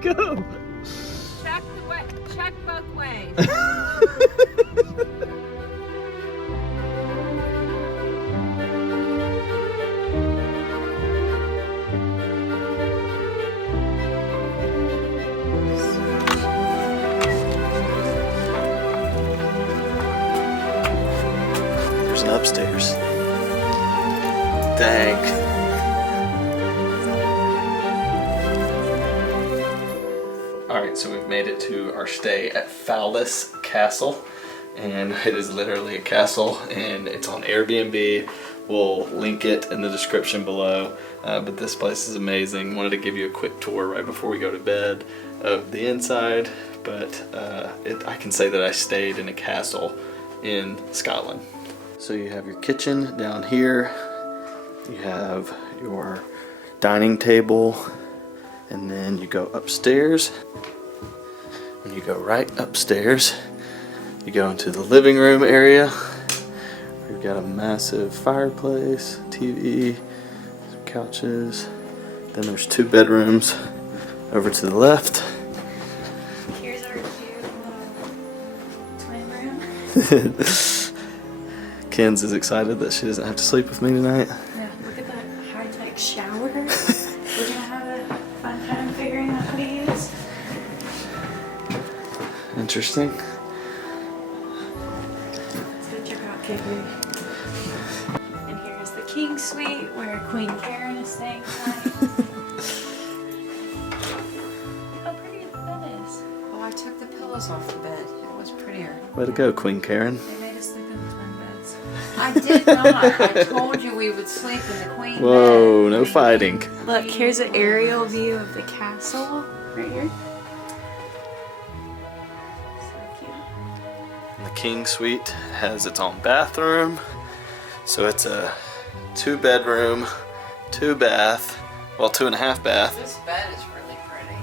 Go. Check both ways. There's an upstairs. Dang. Alright, so we've made it to our stay at Foulis Castle, and it is literally a castle, and it's on Airbnb. We'll link it in the description below, but this place is amazing. Wanted to give you a quick tour right before we go to bed of the inside, but I can say that I stayed in a castle in Scotland. So you have your kitchen down here, you have your dining table, and then you go upstairs, and you go right upstairs. You go into the living room area. We've got a massive fireplace, TV, some couches. Then there's 2 bedrooms over to the left. Here's our cute twin room. Kenz is excited that she doesn't have to sleep with me tonight. Yeah, look at that high-tech shower. We're gonna have a fun time figuring out how to use. Interesting. Let's go check out KP. And here's the king suite where Queen Karen is staying tonight. How pretty that is. Oh, I took the pillows off the bed. It was prettier. Way to go, Queen Karen. They made us sleep in the twin beds. I did not. I told you we would sleep in the queen Whoa, bed. no fighting. Look, here's an aerial view of the castle right here. So cute. And the king suite has its own bathroom. So it's a 2 bedroom, 2 bath, well 2.5 bath. This bed is really pretty.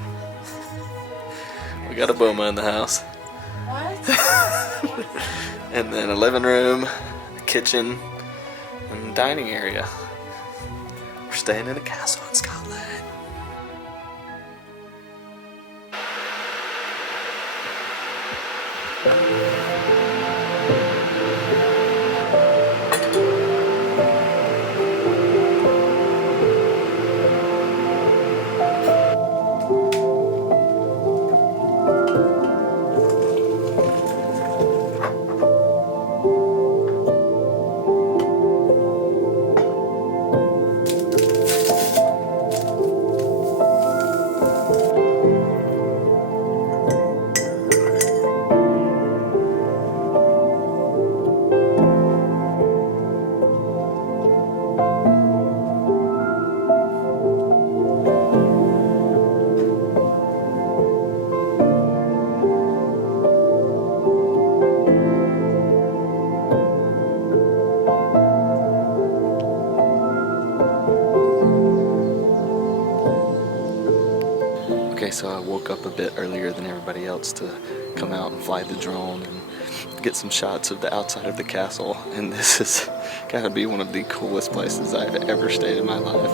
We got a boma in the house. What? And then a living room, a kitchen, and dining area. We're staying in a castle in Scotland. Okay, so I woke up a bit earlier than everybody else to come out and fly the drone and get some shots of the outside of the castle, and this has got to be one of the coolest places I've ever stayed in my life.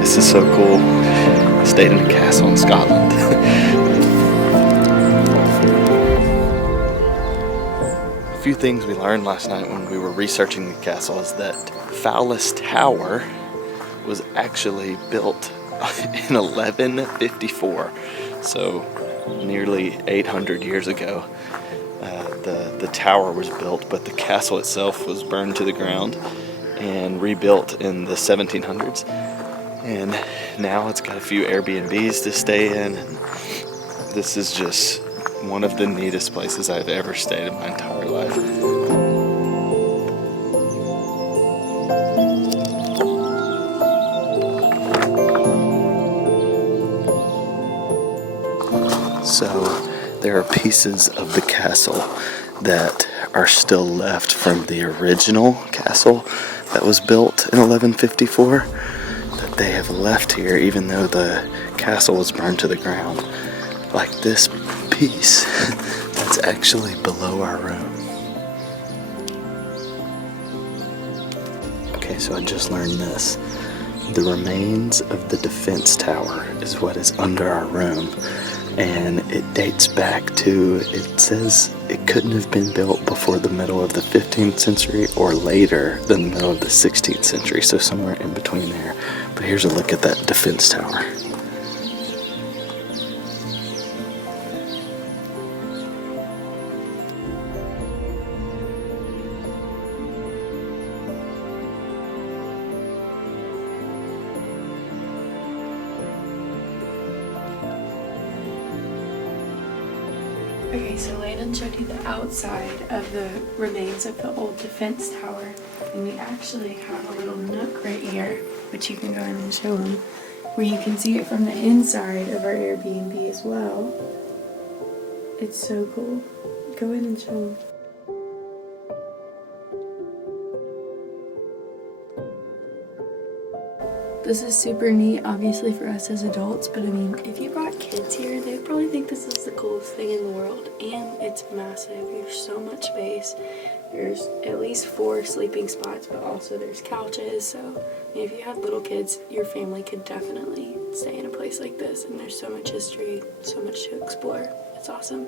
This is so cool. I stayed in a castle in Scotland. A few things we learned last night when we were researching the castle is that Foulis Tower was actually built in 1154, so nearly 800 years ago. The tower was built, but the castle itself was burned to the ground and rebuilt in the 1700s. And now it's got a few Airbnbs to stay in, and this is just one of the neatest places I've ever stayed in my entire life. So there are pieces of the castle that are still left from the original castle that was built in 1154 that they have left here, even though the castle was burned to the ground. Like this piece that's actually below our room. Okay, so I just learned this. The remains of the defense tower is what is under our room, and it dates back to, it says it couldn't have been built before the middle of the 15th century or later than the middle of the 16th century, so somewhere in between there. But here's a look at that defense tower. Okay, so Landon showed you the outside of the remains of the old defense tower, and we actually have a little nook right here, which you can go in and show them, where you can see it from the inside of our Airbnb as well. It's so cool. Go in and show them. This is super neat, obviously, for us as adults, but I mean, if you brought kids here, they'd probably think this is the coolest thing in the world, and it's massive. There's so much space. There's at least 4 sleeping spots, but also there's couches, so I mean, if you have little kids, your family could definitely stay in a place like this, and there's so much history, so much to explore. It's awesome.